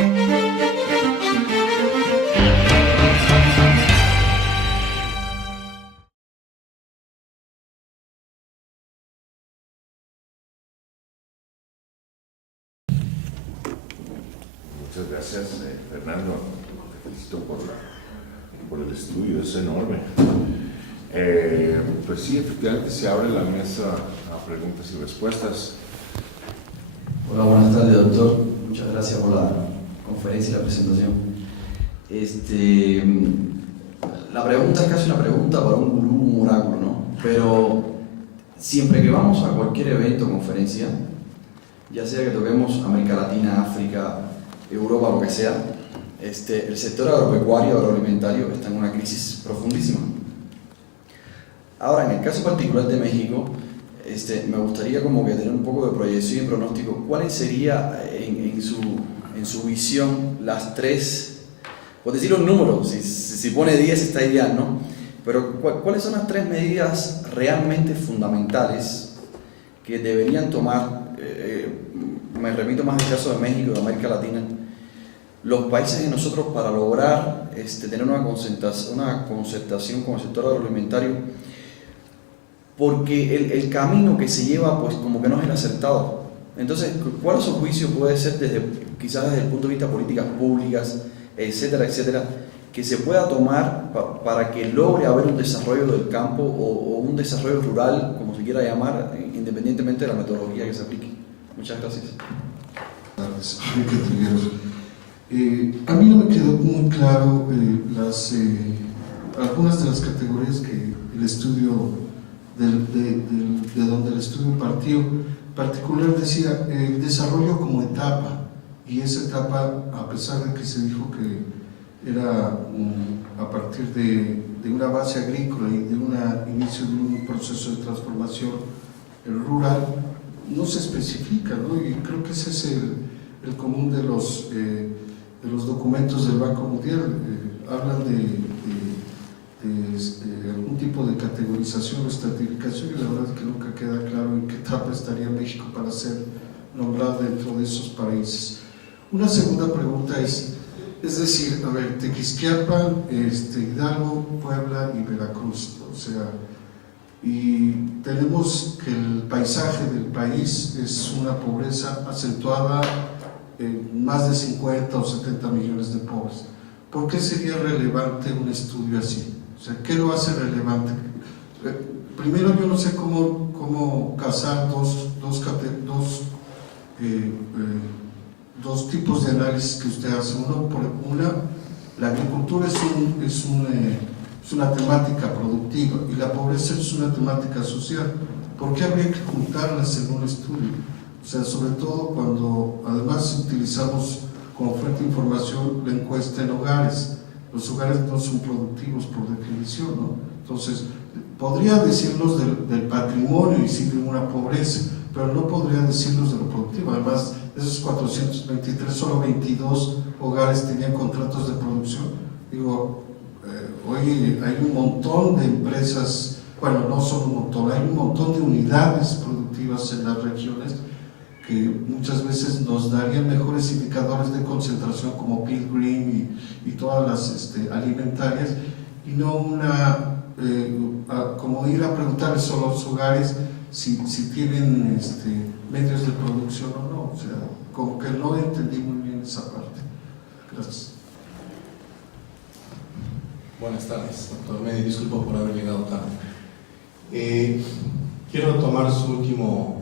Muchas gracias, Fernando. Te felicito por el estudio, es enorme. Pues sí, efectivamente se abre la mesa a preguntas y respuestas. Hola, buenas tardes, doctor. Muchas gracias por la conferencia y la presentación. La pregunta es casi una pregunta para un gurú, un oráculo, ¿no? Pero siempre que vamos a cualquier evento o conferencia, ya sea que toquemos América Latina, África, Europa, lo que sea, el sector agropecuario, agroalimentario está en una crisis profundísima. Ahora, en el caso particular de México, me gustaría como que tener un poco de proyección y pronóstico. ¿Cuáles serían en su visión las tres, por decir un número, si pone 10 está ideal, ¿no? Pero ¿cuáles son las tres medidas realmente fundamentales que deberían tomar, me remito más al caso de México y de América Latina, los países de nosotros para lograr tener una concertación con el sector agroalimentario? Porque el camino que se lleva pues como que no es el acertado. Entonces, ¿cuál a su juicio puede ser quizás desde el punto de vista de políticas públicas, etcétera, etcétera, que se pueda tomar para que logre haber un desarrollo del campo o un desarrollo rural, como se quiera llamar, independientemente de la metodología que se aplique? Muchas gracias. A mí no me quedó muy claro algunas de las categorías que el estudio de donde el estudio partió. En particular decía el desarrollo como etapa, y esa etapa, a pesar de que se dijo que era a partir de una base agrícola y de un inicio de un proceso de transformación rural, no se especifica, ¿no? Y creo que ese es el común de los documentos del Banco Mundial. Hablan de algún tipo de categorización o estratificación, y la verdad es que nunca queda claro en qué etapa estaría México para ser nombrado dentro de esos países. Una segunda pregunta es decir, a ver, Tequisquiapan, Hidalgo, Puebla y Veracruz, ¿no? O sea, y tenemos que el paisaje del país es una pobreza acentuada en más de 50 o 70 millones de pobres. ¿Por qué sería relevante un estudio así? O sea, ¿qué lo hace relevante? Primero, yo no sé cómo casar dos tipos de análisis que usted hace. La agricultura es una temática productiva y la pobreza es una temática social. ¿Por qué habría que juntarlas en un estudio? O sea, sobre todo cuando además utilizamos como fuente de información la encuesta en hogares. Los hogares no son productivos por definición, ¿no? Entonces, podría decirnos del patrimonio y sí de una pobreza, pero no podría decirnos de lo productivo. Además, de esos 423, solo 22 hogares tenían contratos de producción. Digo, hoy hay un montón de empresas, bueno, no solo un montón, hay un montón de unidades productivas en las regiones que muchas veces nos darían mejores indicadores de concentración como Pilgrim y todas las alimentarias, y no como ir a preguntarles a los hogares si tienen medios de producción o no. O sea, como que no entendí muy bien esa parte. Gracias. Buenas tardes, doctor. Me disculpo por haber llegado tarde. Quiero tomar su último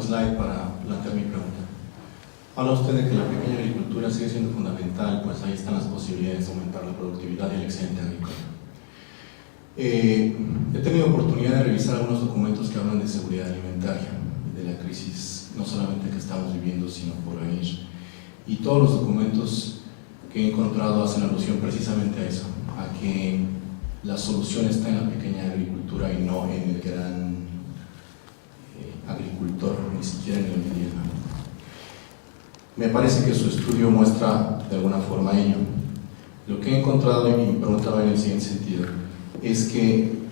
slide para plantear mi pregunta. Habla usted de que la pequeña agricultura sigue siendo fundamental, pues ahí están las posibilidades de aumentar la productividad y el excedente agrícola. He tenido oportunidad de revisar algunos documentos que hablan de seguridad alimentaria, de la crisis no solamente que estamos viviendo, sino por venir. Y todos los documentos que he encontrado hacen alusión precisamente a eso, a que la solución está en la pequeña agricultura y no en el gran agricultor, ni siquiera en el mediano. Me parece que su estudio muestra de alguna forma ello. Lo que he encontrado, y mi pregunta va en el siguiente sentido, es que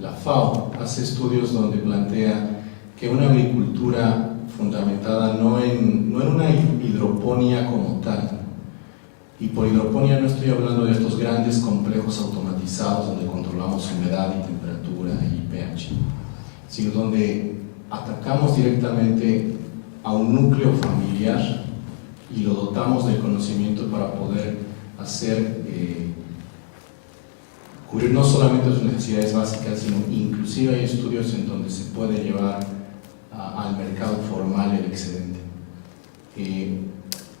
la FAO hace estudios donde plantea que una agricultura fundamentada no en no en una hidroponía como tal. Y por hidroponía no estoy hablando de estos grandes complejos automatizados donde controlamos humedad y temperatura y pH, sino donde atacamos directamente a un núcleo familiar y lo dotamos del conocimiento para poder hacer, cubrir no solamente sus necesidades básicas, sino inclusive hay estudios en donde se puede llevar al mercado formal el excedente.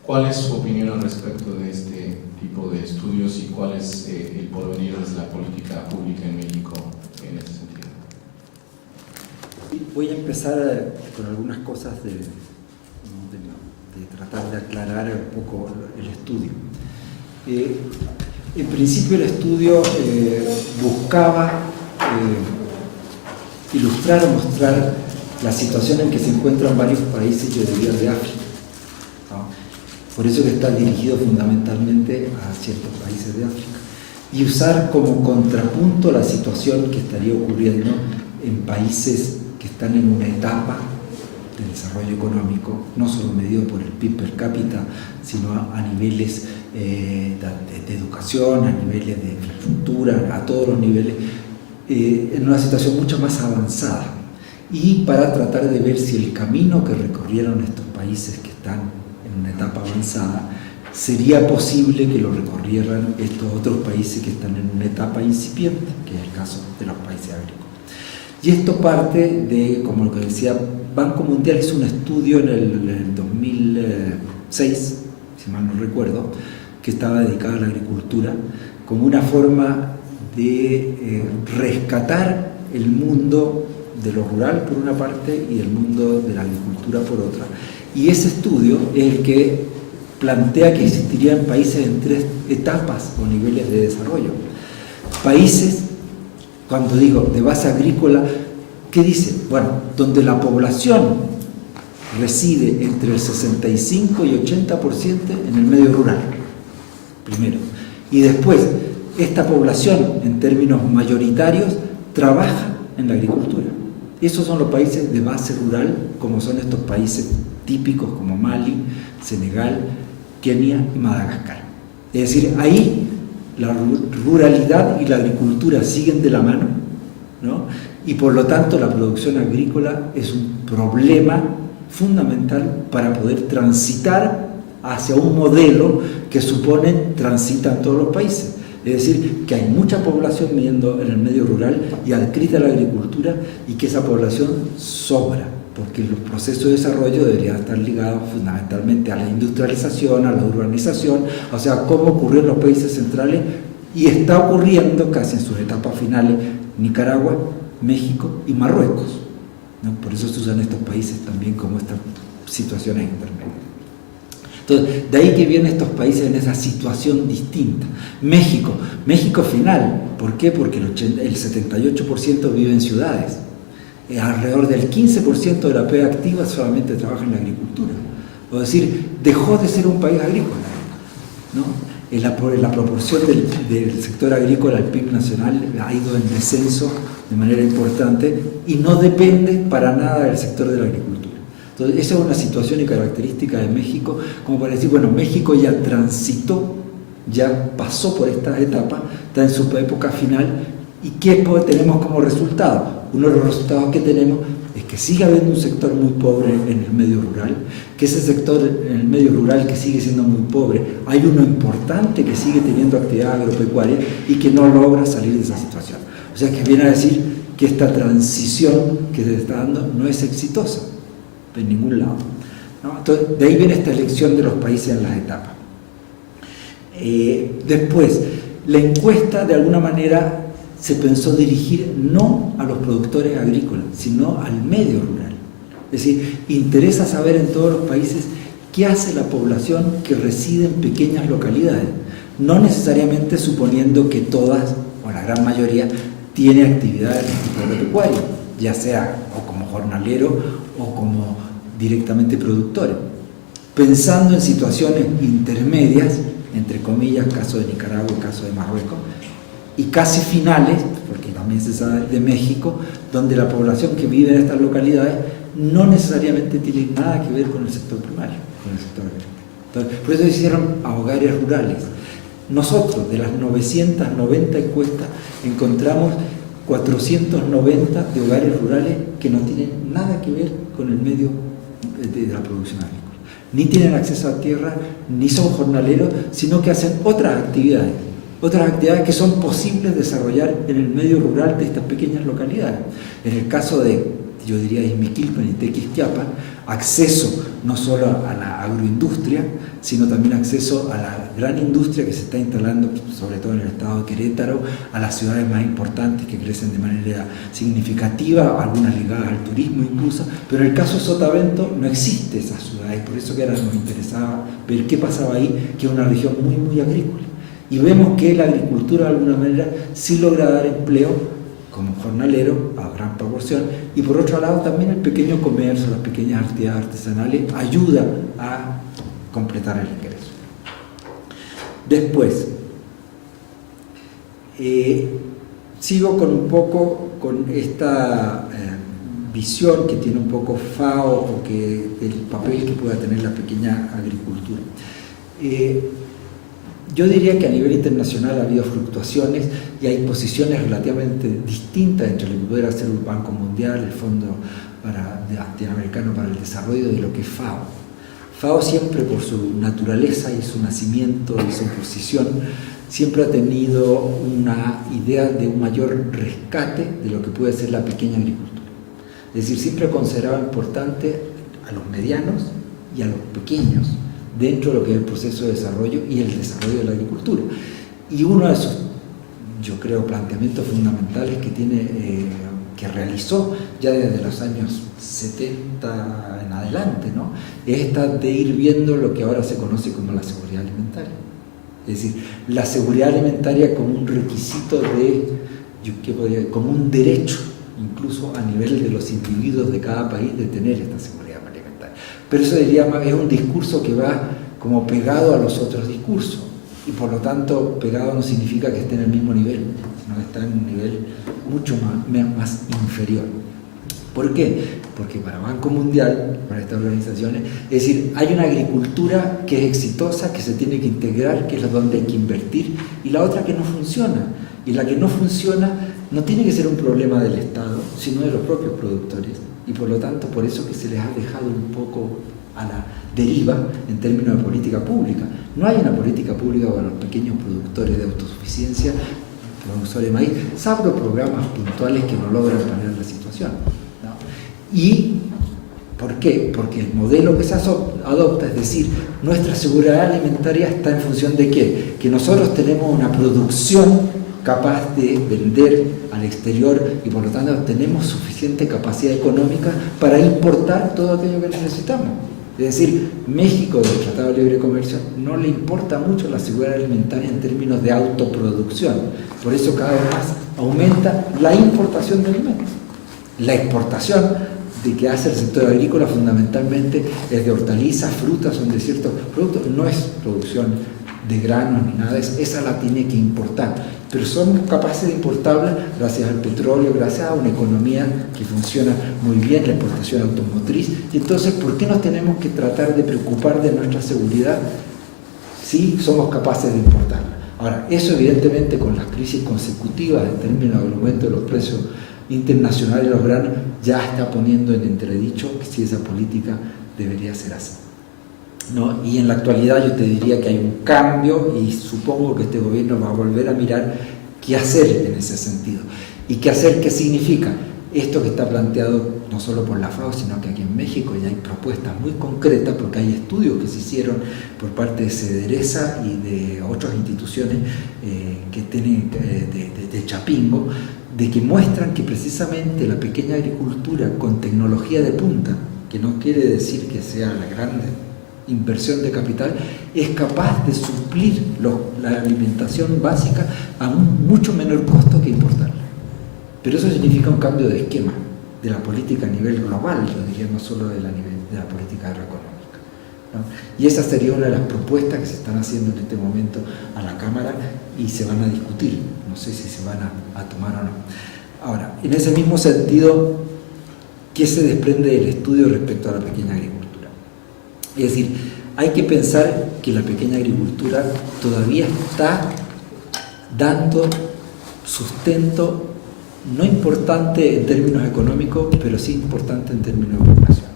¿Cuál es su opinión al respecto de este tipo de estudios y cuál es el porvenir de la política pública en México en ese sentido? Voy a empezar con algunas cosas de tratar de aclarar un poco el estudio. En principio el estudio buscaba ilustrar o mostrar la situación en que se encuentran varios países, yo diría, de África, ¿no? Por eso que está dirigido fundamentalmente a ciertos países de África. Y usar como contrapunto la situación que estaría ocurriendo en países que están en una etapa de desarrollo económico, no solo medido por el PIB per cápita, sino a niveles de educación, a niveles de infraestructura, a todos los niveles, en una situación mucho más avanzada. Y para tratar de ver si el camino que recorrieron estos países que están en una etapa avanzada, sería posible que lo recorrieran estos otros países que están en una etapa incipiente, que es el caso de los países agrícolas. Y esto parte de, como lo que decía, Banco Mundial hizo un estudio en el 2006, si mal no recuerdo, que estaba dedicado a la agricultura, como una forma de rescatar el mundo de lo rural por una parte y el mundo de la agricultura por otra. Y ese estudio es el que plantea que existirían países en 3 etapas o niveles de desarrollo. Países, cuando digo de base agrícola, ¿qué dice? Bueno, donde la población reside entre el 65 y 80% en el medio rural, primero. Y después, esta población, en términos mayoritarios, trabaja en la agricultura. Esos son los países de base rural, como son estos países típicos como Mali, Senegal, Kenia y Madagascar. Es decir, ahí la ruralidad y la agricultura siguen de la mano, ¿no? Y por lo tanto la producción agrícola es un problema fundamental para poder transitar hacia un modelo que supone transita en todos los países. Es decir, que hay mucha población viviendo en el medio rural y adscrita a la agricultura y que esa población sobra, porque los procesos de desarrollo deberían estar ligados fundamentalmente a la industrialización, a la urbanización, o sea, cómo ocurrió en los países centrales y está ocurriendo casi en sus etapas finales Nicaragua, México y Marruecos, ¿no? Por eso se usan estos países también como estas situaciones intermedias. Entonces, de ahí que vienen estos países en esa situación distinta. México final, ¿por qué? Porque el 78% vive en ciudades. Alrededor del 15% de la PEA activa solamente trabaja en la agricultura. Es decir, dejó de ser un país agrícola, ¿no? La proporción del sector agrícola al PIB nacional ha ido en descenso de manera importante y no depende para nada del sector de la agricultura. Entonces, esa es una situación y característica de México, como para decir, bueno, México ya transitó, ya pasó por estas etapas, está en su época final, ¿y qué tenemos como resultado? Uno de los resultados que tenemos es que sigue habiendo un sector muy pobre en el medio rural, que ese sector en el medio rural que sigue siendo muy pobre, hay uno importante que sigue teniendo actividad agropecuaria y que no logra salir de esa situación. O sea, que viene a decir que esta transición que se está dando no es exitosa de ningún lado, ¿no? Entonces, de ahí viene esta elección de los países en las etapas. Después, la encuesta de alguna manera se pensó dirigir no a los productores agrícolas, sino al medio rural. Es decir, interesa saber en todos los países qué hace la población que reside en pequeñas localidades, no necesariamente suponiendo que todas, o la gran mayoría, tiene actividades de tipo agropecuario, ya sea o como jornalero o como directamente productores, pensando en situaciones intermedias, entre comillas, caso de Nicaragua, caso de Marruecos, y casi finales, porque también se sabe de México, donde la población que vive en estas localidades no necesariamente tienen nada que ver con el sector primario, con el sector agrícola. Entonces, por eso hicieron a hogares rurales. Nosotros, de las 990 encuestas, encontramos 490 de hogares rurales que no tienen nada que ver con el medio de la producción agrícola. Ni tienen acceso a tierra, ni son jornaleros, sino que hacen otras actividades que son posibles desarrollar en el medio rural de estas pequeñas localidades. En el caso de, yo diría, Izmiquilpan y Tequisquiapan, acceso no solo a la agroindustria, sino también acceso a la gran industria que se está instalando, sobre todo en el estado de Querétaro, a las ciudades más importantes que crecen de manera significativa, algunas ligadas al turismo incluso, pero en el caso de Sotavento no existe esa ciudad, y por eso que ahora nos interesaba ver qué pasaba ahí, que es una región muy, muy agrícola. Y vemos que la agricultura de alguna manera sí logra dar empleo como jornalero a gran proporción, y por otro lado también el pequeño comercio, las pequeñas actividades artesanales ayuda a completar el ingreso. Después, sigo con un poco con esta visión que tiene un poco FAO, o que del papel que pueda tener la pequeña agricultura. Yo diría que a nivel internacional ha habido fluctuaciones y hay posiciones relativamente distintas entre lo que pudiera ser el Banco Mundial, el Fondo Latinoamericano para el Desarrollo, de lo que es FAO. FAO siempre, por su naturaleza y su nacimiento y su posición, siempre ha tenido una idea de un mayor rescate de lo que puede ser la pequeña agricultura. Es decir, siempre ha considerado importante a los medianos y a los pequeños dentro de lo que es el proceso de desarrollo y el desarrollo de la agricultura. Y uno de esos, yo creo, planteamientos fundamentales que que realizó ya desde los años 70 en adelante, ¿no?, es esta de ir viendo lo que ahora se conoce como la seguridad alimentaria. Es decir, la seguridad alimentaria como un requisito como un derecho, incluso a nivel de los individuos de cada país, de tener esta seguridad. Pero eso es un discurso que va como pegado a los otros discursos, y por lo tanto pegado no significa que esté en el mismo nivel, sino que está en un nivel mucho más inferior. ¿Por qué? Porque para Banco Mundial, para estas organizaciones, es decir, hay una agricultura que es exitosa, que se tiene que integrar, que es donde hay que invertir, y la otra que no funciona. Y la que no funciona no tiene que ser un problema del Estado, sino de los propios productores. Y por lo tanto, por eso que se les ha dejado un poco a la deriva en términos de política pública. No hay una política pública para los pequeños productores de autosuficiencia, productores de maíz, salvo programas puntuales que no logran parar la situación, ¿no? ¿Y por qué? Porque el modelo que se adopta, es decir, nuestra seguridad alimentaria está en función de ¿qué? Que nosotros tenemos una producción capaz de vender al exterior, y por lo tanto tenemos suficiente capacidad económica para importar todo aquello que necesitamos. Es decir, México, del Tratado de Libre Comercio, no le importa mucho la seguridad alimentaria en términos de autoproducción. Por eso cada vez más aumenta la importación de alimentos. La exportación de que hace el sector agrícola fundamentalmente es de hortalizas, frutas, son de ciertos productos, no es producción de granos ni nada de eso, esa la tiene que importar, pero somos capaces de importarla gracias al petróleo, gracias a una economía que funciona muy bien, la exportación automotriz. Y entonces, ¿por qué nos tenemos que tratar de preocupar de nuestra seguridad si somos capaces de importarla? Ahora, eso evidentemente con las crisis consecutivas en términos del aumento de los precios internacionales de los granos ya está poniendo en entredicho que si esa política debería ser así, ¿no? Y en la actualidad yo te diría que hay un cambio, y supongo que este gobierno va a volver a mirar qué hacer en ese sentido. ¿Y qué hacer qué significa? Esto que está planteado no solo por la FAO, sino que aquí en México ya hay propuestas muy concretas, porque hay estudios que se hicieron por parte de Sederesa y de otras instituciones que tienen de Chapingo, de que muestran que precisamente la pequeña agricultura con tecnología de punta, que no quiere decir que sea la grande inversión de capital, es capaz de suplir la alimentación básica a un mucho menor costo que importarla. Pero eso significa un cambio de esquema de la política a nivel global, yo diría, no solo de la política agroeconómica, ¿no? Y esa sería una de las propuestas que se están haciendo en este momento a la Cámara y se van a discutir. No sé si se van a tomar o no. Ahora, en ese mismo sentido, ¿qué se desprende del estudio respecto a la pequeña agricultura? Es decir, hay que pensar que la pequeña agricultura todavía está dando sustento, no importante en términos económicos, pero sí importante en términos de población.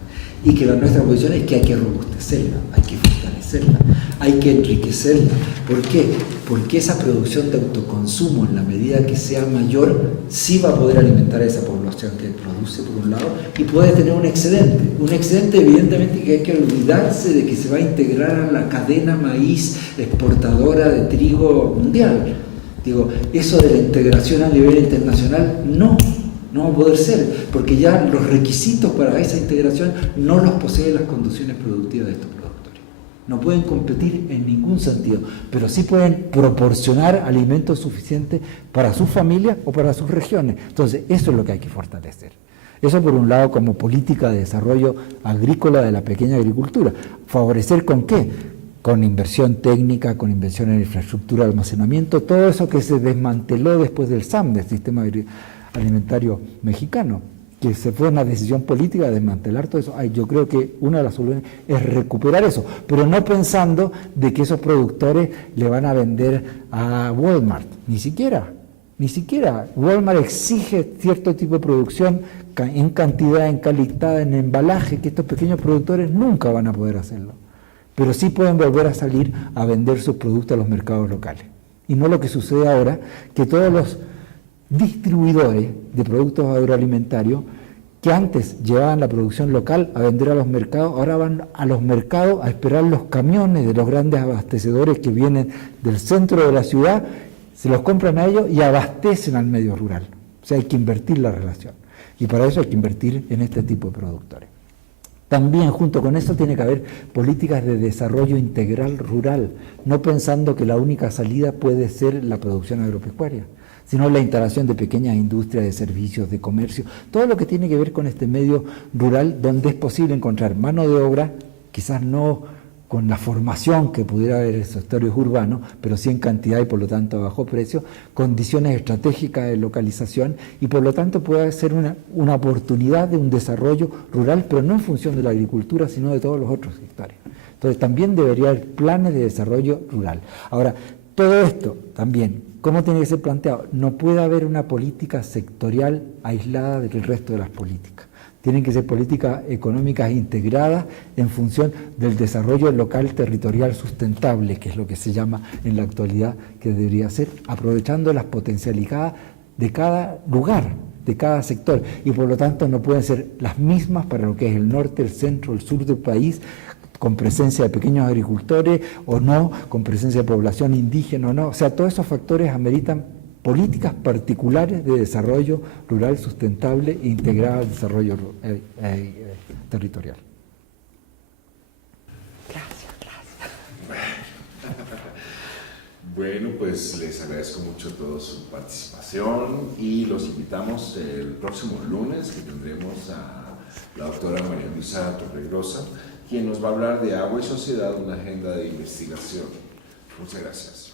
Y que nuestra posición es que hay que robustecerla, hay que fortalecerla, hay que enriquecerla. ¿Por qué? Porque esa producción de autoconsumo, en la medida que sea mayor, sí va a poder alimentar a esa población que produce, por un lado, y puede tener un excedente. Un excedente, evidentemente, que hay que olvidarse de que se va a integrar a la cadena maíz exportadora de trigo mundial. Digo, eso de la integración a nivel internacional no va a poder ser, porque ya los requisitos para esa integración no los poseen las condiciones productivas de estos productores. No pueden competir en ningún sentido, pero sí pueden proporcionar alimentos suficientes para sus familias o para sus regiones. Entonces, eso es lo que hay que fortalecer. Eso por un lado como política de desarrollo agrícola de la pequeña agricultura. ¿Favorecer con qué? Con inversión técnica, con inversión en infraestructura de almacenamiento, todo eso que se desmanteló después del SAM, del Sistema Alimentario Mexicano, que se fue una decisión política de desmantelar todo eso. Yo creo que una de las soluciones es recuperar eso, pero no pensando de que esos productores le van a vender a Walmart, ni siquiera. Walmart exige cierto tipo de producción en cantidad, en calidad, en embalaje, que estos pequeños productores nunca van a poder hacerlo. Pero sí pueden volver a salir a vender sus productos a los mercados locales. Y no lo que sucede ahora, que todos los distribuidores de productos agroalimentarios que antes llevaban la producción local a vender a los mercados, ahora van a los mercados a esperar los camiones de los grandes abastecedores que vienen del centro de la ciudad, se los compran a ellos y abastecen al medio rural. O sea, hay que invertir la relación. Y para eso hay que invertir en este tipo de productores. También junto con eso tiene que haber políticas de desarrollo integral rural, no pensando que la única salida puede ser la producción agropecuaria, sino la instalación de pequeñas industrias, de servicios, de comercio, todo lo que tiene que ver con este medio rural donde es posible encontrar mano de obra, quizás no con la formación que pudiera haber en sectores urbanos, pero sí en cantidad y por lo tanto a bajo precio, condiciones estratégicas de localización y por lo tanto puede ser una oportunidad de un desarrollo rural, pero no en función de la agricultura, sino de todos los otros sectores. Entonces también debería haber planes de desarrollo rural. Ahora, todo esto también, ¿cómo tiene que ser planteado? No puede haber una política sectorial aislada del resto de las políticas. Tienen que ser políticas económicas integradas en función del desarrollo local territorial sustentable, que es lo que se llama en la actualidad que debería ser, aprovechando las potencialidades de cada lugar, de cada sector, y por lo tanto no pueden ser las mismas para lo que es el norte, el centro, el sur del país, con presencia de pequeños agricultores o no, con presencia de población indígena o no. O sea, todos esos factores ameritan políticas particulares de desarrollo rural sustentable e integrada al desarrollo territorial. Bueno, pues les agradezco mucho toda su participación y los invitamos el próximo lunes, que tendremos a la doctora María Luisa Torregrosa, quien nos va a hablar de agua y sociedad, una agenda de investigación. Muchas gracias.